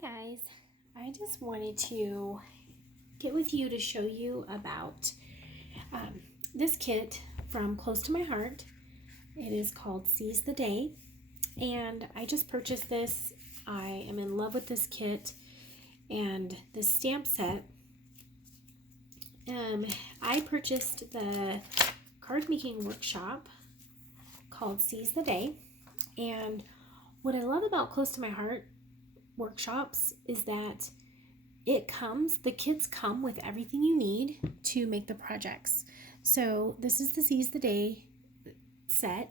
Guys, I just wanted to get with you to show you about this kit from close to my heart. It is called Seize the Day, and I just purchased this. I am in love with this kit and this stamp set. I purchased the card making workshop called Seize the Day, and what I love about close to my heart workshops is that the kits come with everything you need to make the projects. So this is the Seize the Day set,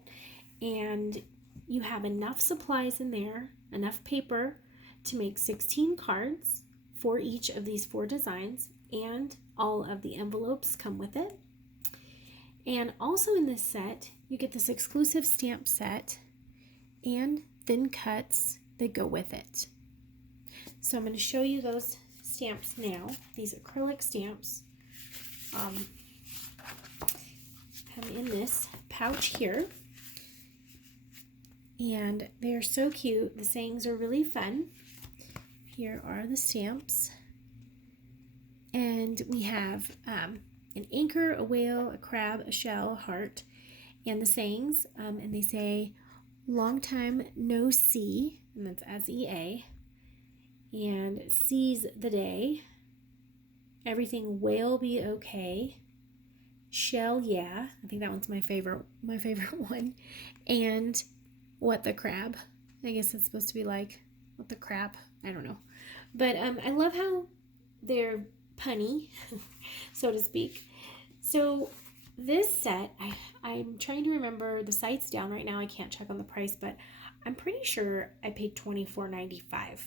and you have enough supplies in there, enough paper to make 16 cards for each of these 4 designs, and all of the envelopes come with it. And also in this set, you get this exclusive stamp set and thin cuts that go with it. So I'm going to show you those stamps now. These acrylic stamps come in this pouch here, and they're so cute. The sayings are really fun. Here are the stamps, and we have an anchor, a whale, a crab, a shell, a heart, and the sayings, and they say long time no see, and that's S-E-A, and seize the day, everything will be okay, shell yeah, I think that one's my favorite one, and what the crab, I guess it's supposed to be like what the crap, I don't know, but I love how they're punny, so to speak. So this set, I'm trying to remember, the site's down right now, I can't check on the price, but I'm pretty sure I paid $24.95.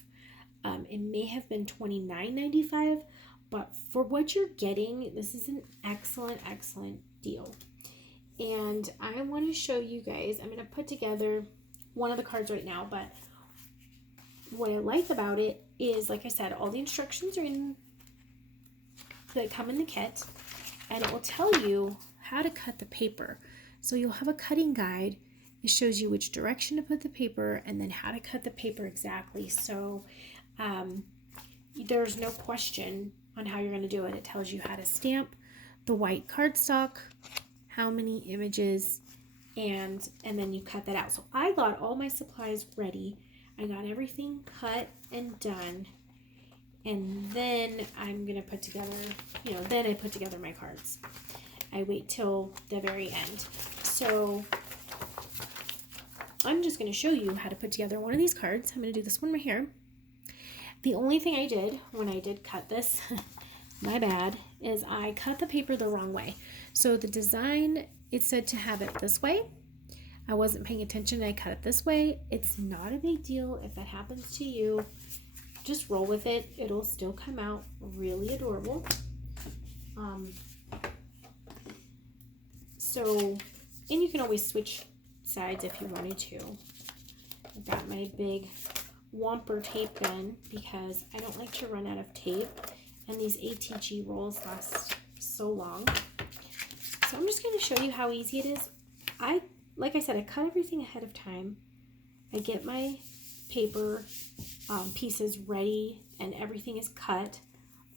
It may have been $29.95, but for what you're getting, this is an excellent deal. And I want to show you guys, I'm going to put together one of the cards right now, but what I like about it is, like I said, all the instructions are that come in the kit, and it will tell you how to cut the paper. So you'll have a cutting guide. It shows you which direction to put the paper and then how to cut the paper exactly. So there's no question on how you're going to do it. It tells you how to stamp the white cardstock, how many images, and then you cut that out. So I got all my supplies ready. I got everything cut and done, and then I'm going to put together, then I put together my cards. I wait till the very end. So I'm just going to show you how to put together one of these cards. I'm going to do this one right here. The only thing I did when I did cut this, my bad, is I cut the paper the wrong way. So the design, it said to have it this way. I wasn't paying attention. I cut it this way. It's not a big deal if that happens to you. Just roll with it. It'll still come out really adorable. And you can always switch sides if you wanted to. I've got my big Whomper tape gun because I don't like to run out of tape, and these ATG rolls last so long. So I'm just going to show you how easy it is. Like I said, I cut everything ahead of time. I get my paper pieces ready and everything is cut.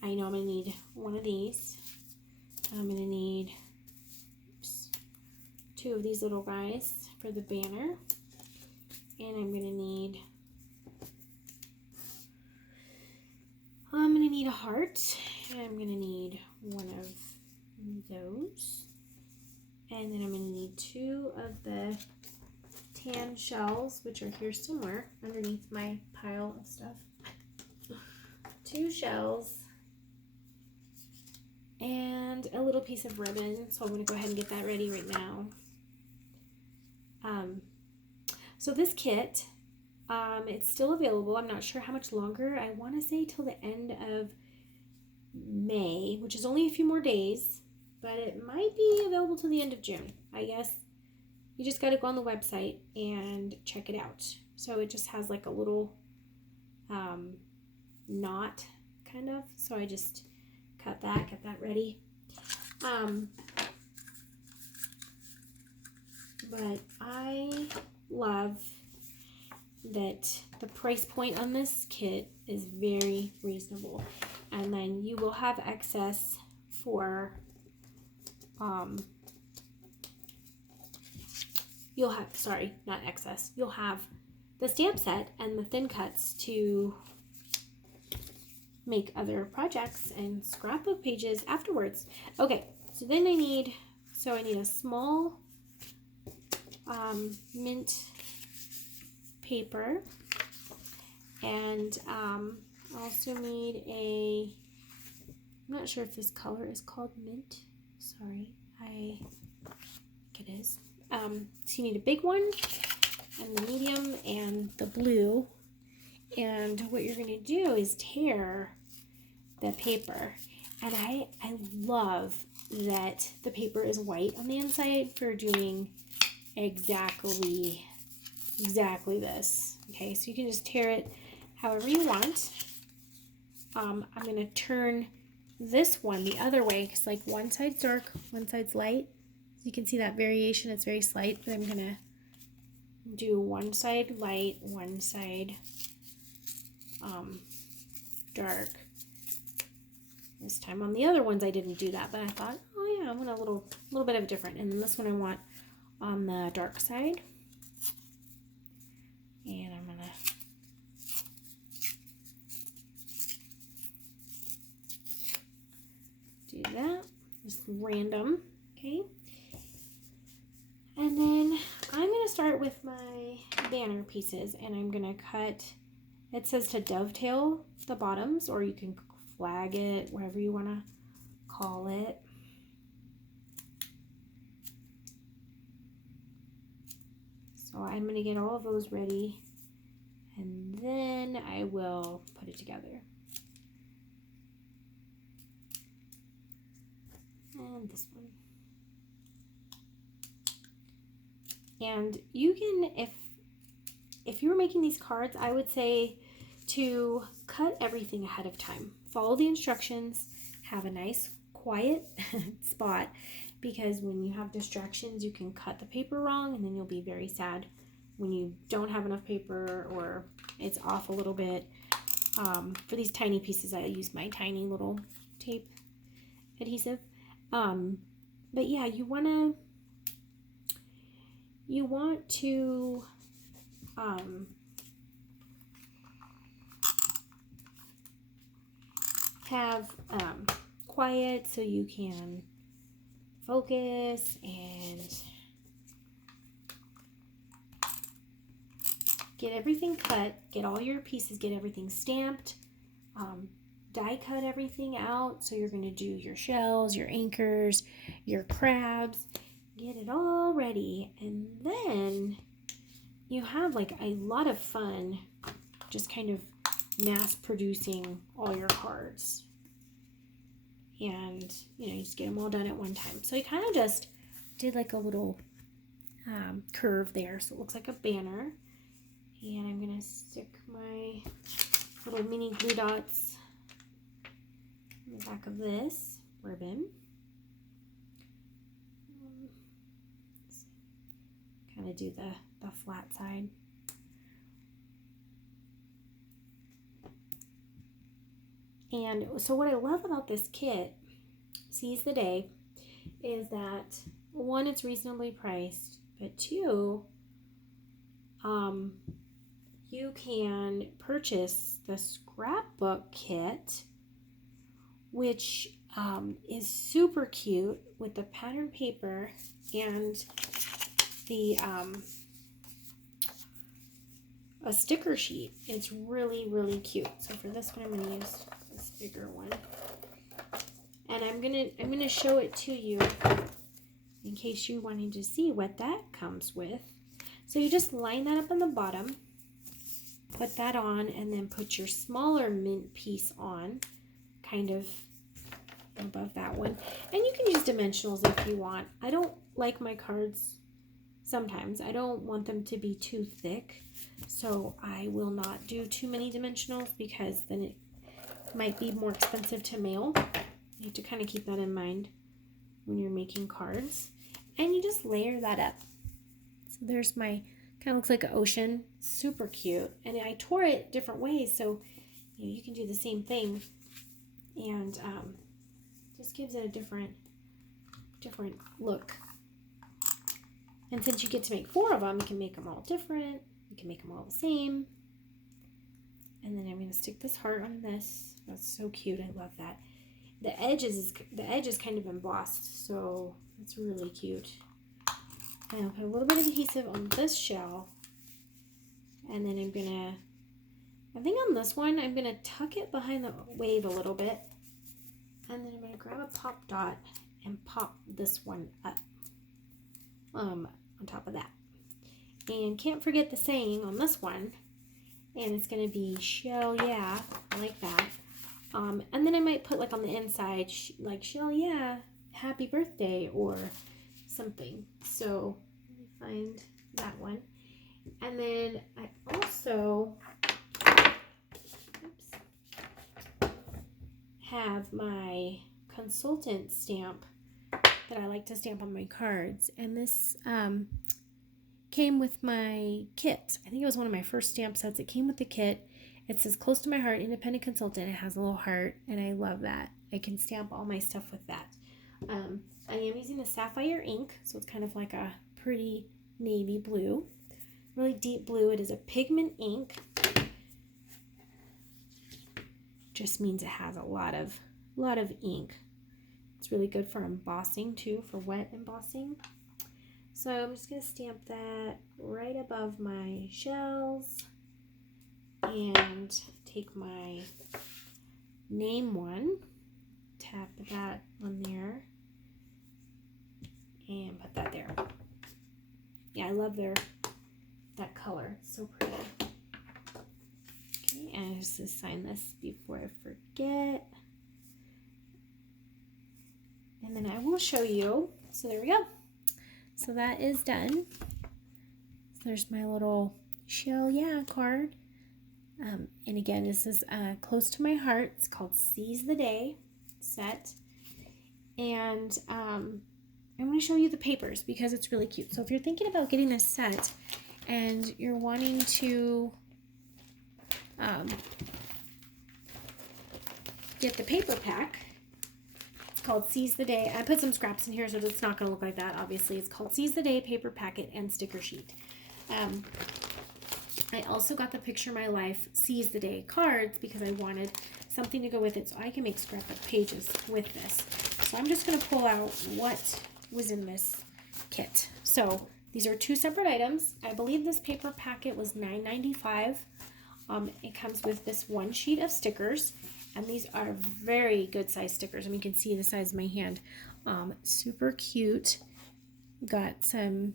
I know I'm going to need one of these. I'm going to need 2 of these little guys for the banner, and I'm going to need a heart, and I'm going to need one of those, and then I'm going to need 2 of the tan shells, which are here somewhere underneath my pile of stuff. 2 shells and a little piece of ribbon, so I'm going to go ahead and get that ready right now. So this kit, it's still available. I'm not sure how much longer. I want to say till the end of May, which is only a few more days, but it might be available till the end of June. I guess you just got to go on the website and check it out. So it just has like a little knot kind of. So I just cut that, get that ready. But I love that the price point on this kit is very reasonable. And then you will have excess for, you'll have, sorry, not excess, you'll have the stamp set and the thin cuts to make other projects and scrapbook pages afterwards. Okay, so then I need a small mint paper, and I also need I'm not sure if this color is called mint. Sorry, I think it is. So you need a big one, and the medium, and the blue. And what you're going to do is tear the paper. And I love that the paper is white on the inside for doing exactly this. Okay, so you can just tear it however you want. I'm going to turn this one the other way because like one side's dark, one side's light. You can see that variation, it's very slight, but I'm going to do one side light, one side dark. This time on the other ones I didn't do that, but I thought, oh yeah, I want a little bit of different. And then this one I want on the dark side. And I'm gonna do that, just random, okay? And then I'm gonna start with my banner pieces, and I'm gonna cut, it says to dovetail the bottoms, or you can flag it, whatever you want to call it. So I'm going to get all of those ready, and then I will put it together. And this one. And you can, if you were making these cards, I would say to cut everything ahead of time. Follow the instructions, have a nice quiet spot, because when you have distractions, you can cut the paper wrong, and then you'll be very sad when you don't have enough paper or it's off a little bit. For these tiny pieces, I use my tiny little tape adhesive. But yeah, you want to have quiet so you can focus and get everything cut, get all your pieces, get everything stamped, die cut everything out. So you're going to do your shells, your anchors, your crabs, get it all ready, and then you have like a lot of fun just kind of mass producing all your cards. And you just get them all done at one time. So I kind of just did like a little curve there, so it looks like a banner. And I'm gonna stick my little mini glue dots in the back of this ribbon. Kind of do the flat side. And so what I love about this kit, Seize the Day, is that one, it's reasonably priced, but two, you can purchase the scrapbook kit, which is super cute with the pattern paper and the a sticker sheet. It's really, really cute. So for this one, I'm going to use this bigger one, and I'm gonna show it to you in case you wanted to see what that comes with. So you just line that up on the bottom, put that on, and then put your smaller mint piece on, kind of above that one. And you can use dimensionals if you want. I don't like my cards, sometimes I don't want them to be too thick, so I will not do too many dimensionals, because then it might be more expensive to mail. You have to kind of keep that in mind when you're making cards. And you just layer that up. So there's my Kind of looks like an ocean. Super cute. And I tore it different ways, so you can do the same thing. And just gives it a different look. And since you get to make 4 of them, you can make them all different. You can make them all the same. And then I'm going to stick this heart on this. That's so cute. I love that. The edge is kind of embossed, so it's really cute. And I'll put a little bit of adhesive on this shell. And then I think on this one, I'm going to tuck it behind the wave a little bit. And then I'm going to grab a pop dot and pop this one up on top of that. And can't forget the saying on this one. And it's going to be shell yeah, like that. And then I might put like on the inside, like shell yeah, happy birthday or something. So let me find that one. And then I also have my consultant stamp that I like to stamp on my cards. And this came with my kit. I think it was one of my first stamp sets. It came with the kit. It says close to my heart, independent consultant. It has a little heart, and I love that. I can stamp all my stuff with that. I am using a sapphire ink, so it's kind of like a pretty navy blue, really deep blue. It is a pigment ink. Just means it has a lot of ink. It's really good for embossing too, for wet embossing. So I'm just going to stamp that right above my shells and take my name one, tap that on there, and put that there. Yeah, I love that color. It's so pretty. Okay, and I just assign this before I forget. And then I will show you. So there we go. So that is done. So there's my little shell yeah card. And again, this is close to my heart. It's called Seize the Day set. And I'm going to show you the papers because it's really cute. So if you're thinking about getting this set and you're wanting to get the paper pack, it's called Seize the Day. I put some scraps in here so it's not going to look like that, obviously. It's called Seize the Day paper packet and sticker sheet. I also got the Picture My Life Seize the Day cards because I wanted something to go with it so I can make scrapbook pages with this. So I'm just going to pull out what was in this kit. So these are 2 separate items. I believe this paper packet was $9.95. It comes with this 1 sheet of stickers, and these are very good size stickers. I mean, you can see the size of my hand. Super cute. Got some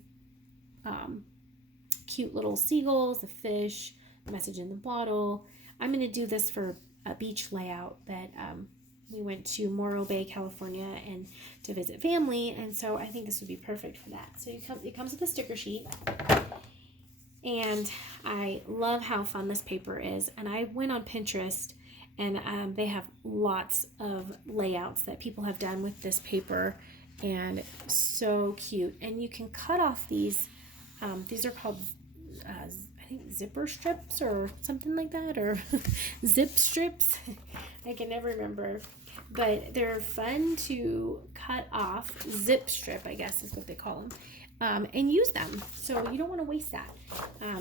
cute little seagulls, a fish, a message in the bottle. I'm going to do this for a beach layout that we went to Morro Bay, California, and to visit family, and so I think this would be perfect for that. So it comes with a sticker sheet, and I love how fun this paper is. And I went on Pinterest, and they have lots of layouts that people have done with this paper, and so cute. And you can cut off these. These are called I think zipper strips or something like that, or zip strips. I can never remember, but they're fun to cut off. Zip strip, I guess is what they call them, and use them. So you don't want to waste that.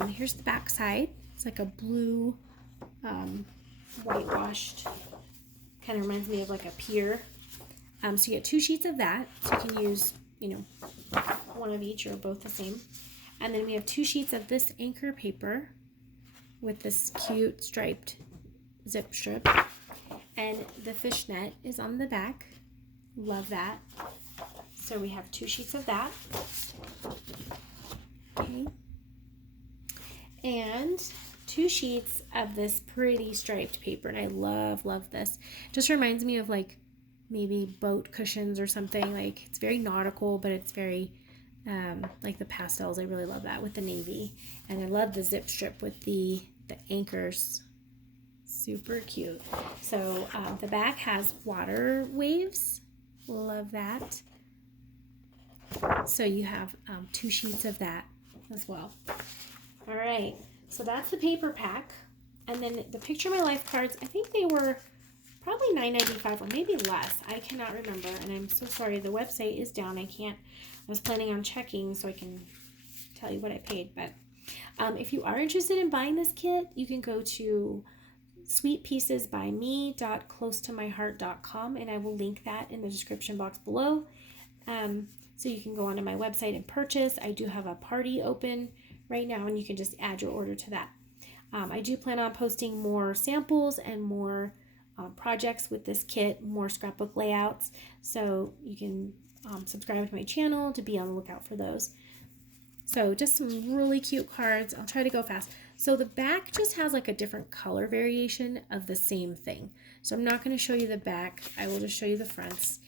Here's the back side. It's like a blue whitewashed, kind of reminds me of like a pier. So you get 2 sheets of that. So you can use, one of each or both the same. And then we have 2 sheets of this anchor paper with this cute striped zip strip. And the fishnet is on the back. Love that. So we have 2 sheets of that. Okay. And 2 sheets of this pretty striped paper. And I love this. Just reminds me of like maybe boat cushions or something. Like it's very nautical, but it's very like the pastels. I really love that with the navy. And I love the zip strip with the anchors. Super cute. So the back has water waves. Love that. So you have 2 sheets of that as well. All right, so that's the paper pack. And then the Picture My Life cards, I think they were probably $9.95 or maybe less. I cannot remember, and I'm so sorry. The website is down. I was planning on checking so I can tell you what I paid. But if you are interested in buying this kit, you can go to sweetpiecesbyme.closetomyheart.com, and I will link that in the description box below. So you can go onto my website and purchase. I do have a party open right now, and you can just add your order to that. I do plan on posting more samples and more projects with this kit, more scrapbook layouts, so you can subscribe to my channel to be on the lookout for those. So just some really cute cards. I'll try to go fast. So the back just has like a different color variation of the same thing. So I'm not going to show you the back. I will just show you the fronts.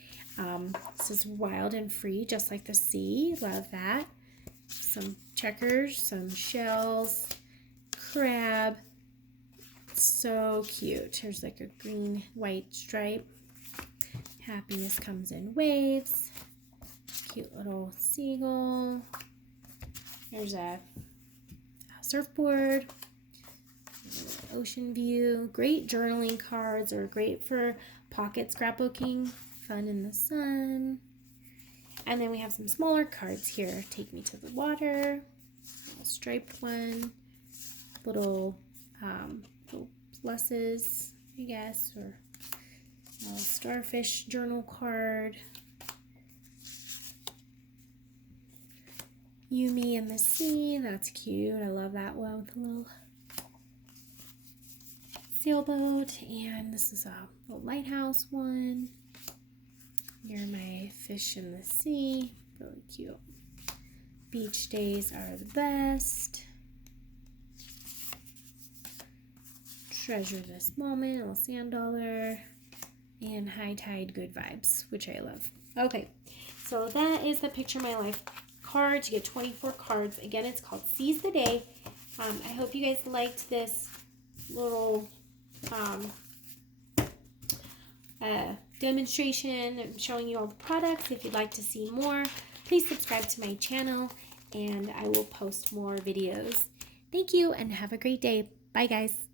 This is wild and free, just like the sea. Love that. Some checkers, some shells, crab. So cute. Here's like a green white stripe. Happiness comes in waves. Cute little seagull. There's a surfboard. Ocean view. Great journaling cards, or great for pocket scrapbooking. Fun in the sun. And then we have some smaller cards here. Take me to the water. A striped one. Little pluses, I guess, or a starfish journal card. Yumi and the sea, that's cute. I love that one with a little sailboat. And this is a little lighthouse one. You're my fish in the sea, really cute. Beach days are the best. Treasure this moment, a little sand dollar, and high tide good vibes, which I love. Okay, so that is the Picture My Life cards. You get 24 cards. Again, it's called Seize the Day. I hope you guys liked this little demonstration showing you all the products. If you'd like to see more, please subscribe to my channel, and I will post more videos. Thank you, and have a great day. Bye, guys.